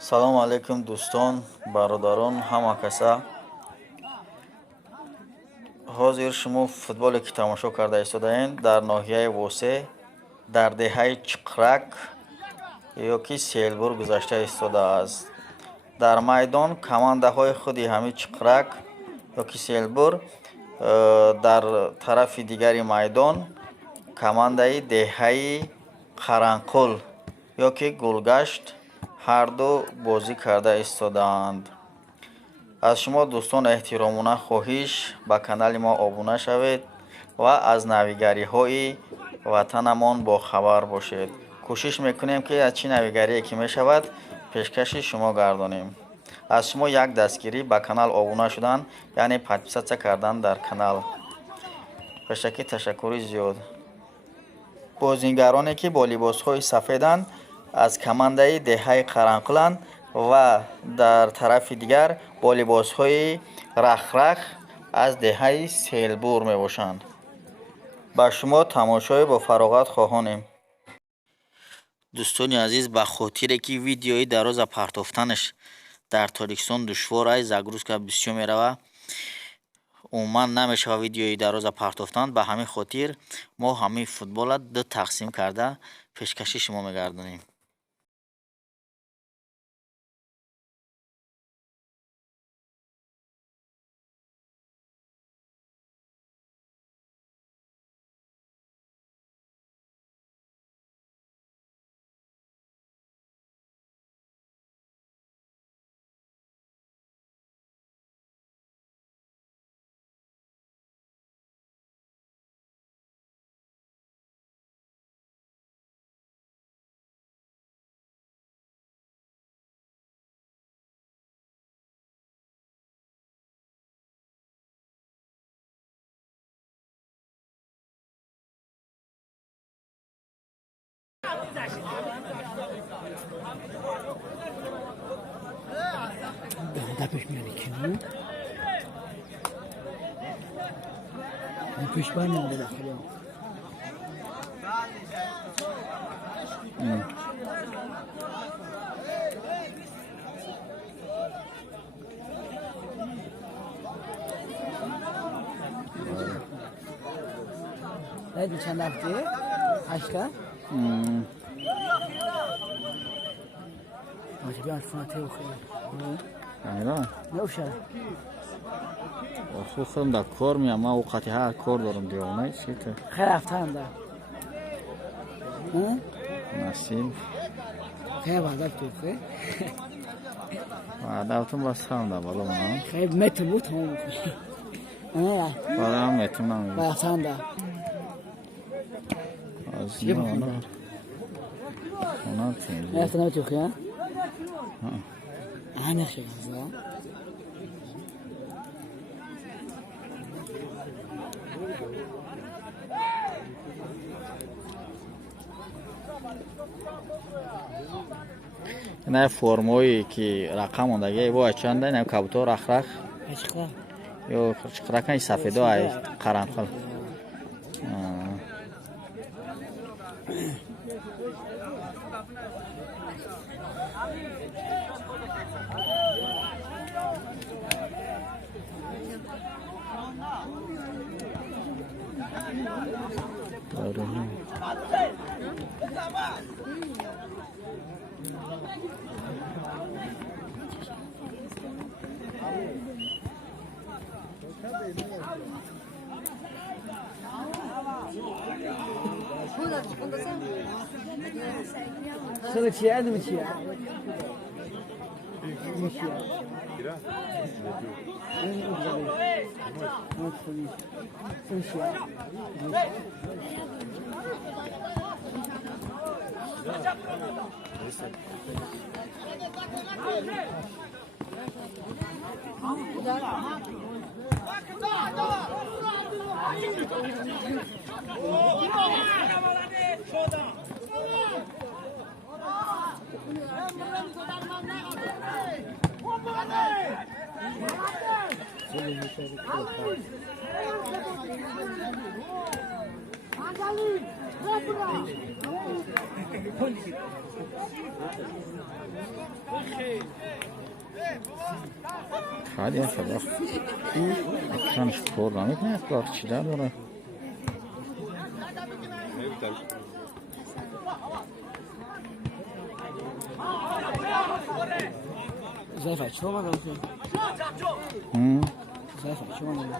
салом алейкум дӯстон, бародарон, ҳама каса. ҳозир шумо футболе ки тамошо карда истодаед дар ноҳияи Восеъ дар деҳаи Чукурак ё ки Селбур гузашта истодааст. дар майдон командаҳои худи ҳамин Чукурак ё ки Селбур, дар тарафи дигари майдон командаи деҳаи Қаранқул ё ки Гулгашт ҳарду бозӣ карда истодаанд. аз шумо дӯстон эҳтиромона хоҳиш ба канали мо обуна шавед ва аз навигариҳои ватанамон бохабар бошед. кӯшиш мекунем ки аз чӣ навигарие ки мешавад пешкаши шумо гардонем. аз шумо як дастгирӣ ба канал обуна шудан, яъне подписатсия кардан дар канал. бешакӣ ташаккури зиёд. бозингароне ки бо либосҳои сафеданд аз командаи деҳаи Қаранқуланд ва дар тарафи дигар бо либосҳои рахрах аз деҳаи Селбур мебошанд. ба шумо тамошои бо фароғат хоҳонем. дӯстони азиз, ба хотире ки видеои дароза партофтанаш дар Тоҷикистон душвор аст, загрузка бисёр мерава, умуман намешава видеои дароза партофтан. ба ҳамин хотир мо ҳамин футбола ду тақсим карда пешкаши шумо мегардонем. دپش میاد کنو پیش بانم بده خدا هذه چند هفته؟ 8 ماشي بيعمل فاتي وخير ایران نوشه خودم در کار میام، من اوقاتی هر کار دارم دیوانه چی تو خیر هفته‌ام دارم نسیم خیر وعدت تو خیر وعدتون بس هم ده بالا من خیر متر بود هم بالا هم میتونم هفته‌ام دارم از نه اونا نه هفته‌ام تو خیر نخشه غذا نه فرمایی که رقم موندگی با چنده نه کبوتر رخرخ عشقا یا چقرکای سفیدو ای قرنفل شنو چیه؟ ادم چیه؟ خیلی خدا اکرانش پر نمیکنه اطلاق چی داره زیفه چطور ما داریم؟ زیفه چطور ما داریم؟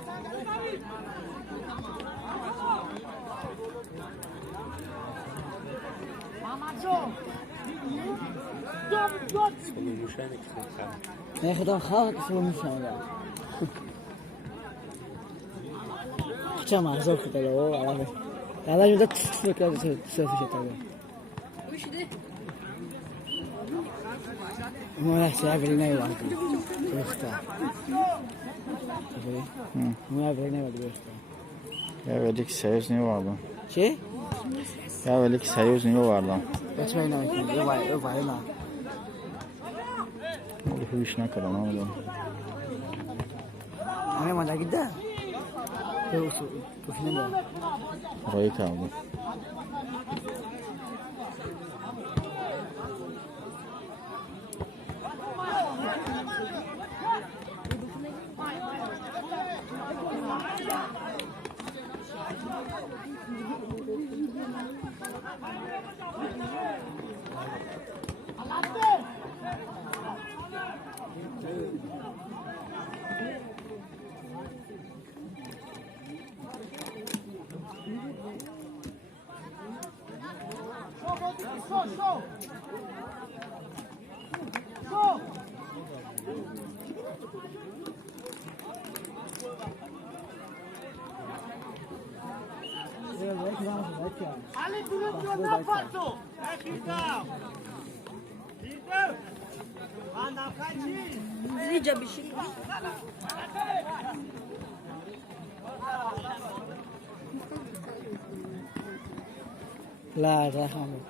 نه خدا خواه کسو میشنم چه محضور خدا لو علاقه علاقه میده تفکر کرده صرفی شده ما نحسي عبري نايوة بيختار ما عبري نايوة بيختار Ya velik sayız ne vardı? چی؟ Ya velik sayız ne vardı? بچه های نمیکنی یه وای نه هیچ نکردم آمدم همه ما نگیده؟ تو فیلم دارم رایی کردم لا لا خامل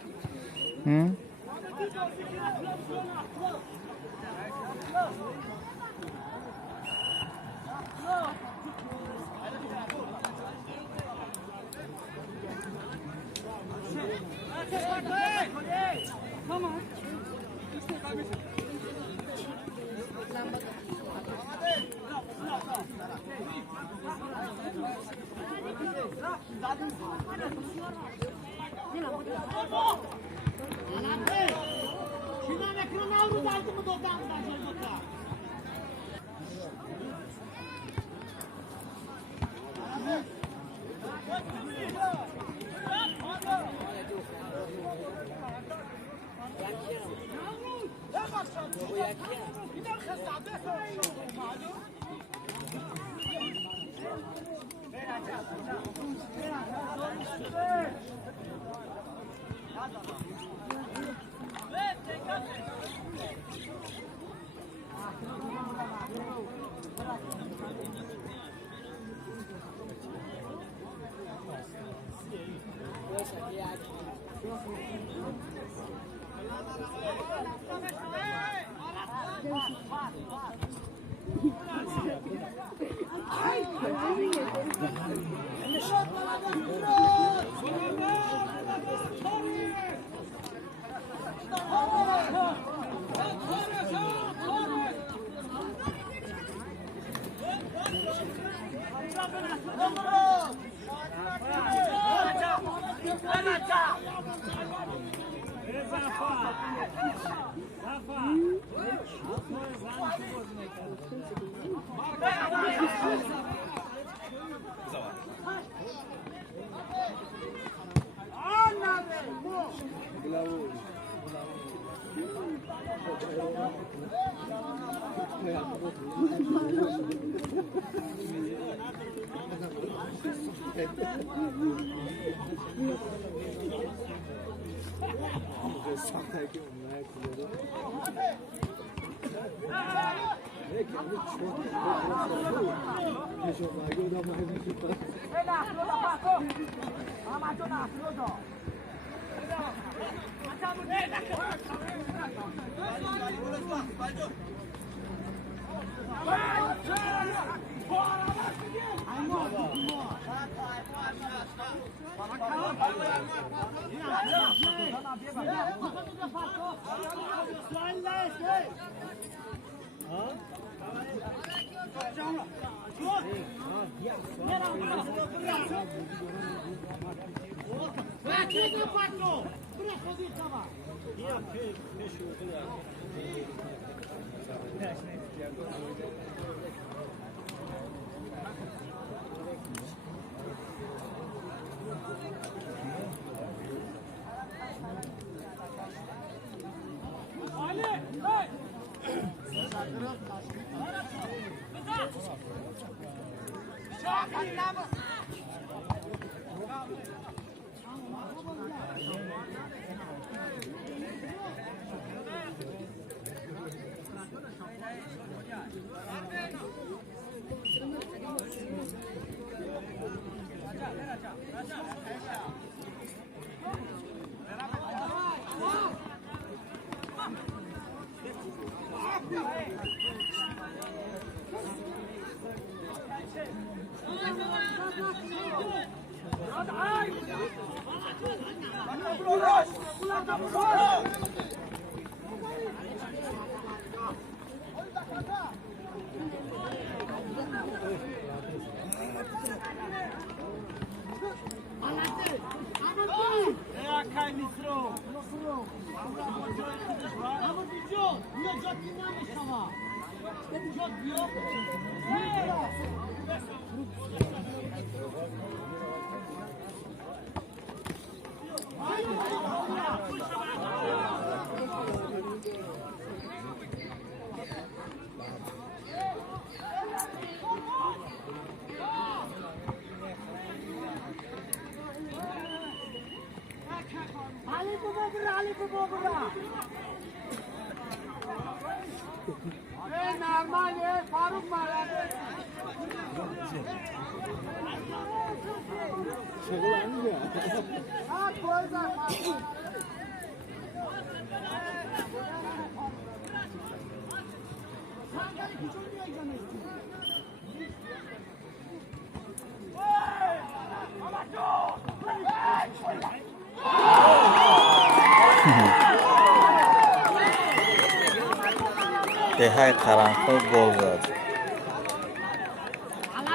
دههای قرنفل گل زد.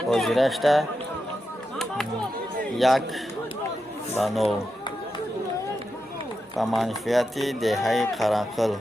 بازی 1-0 با منفیت دههای قرنفل.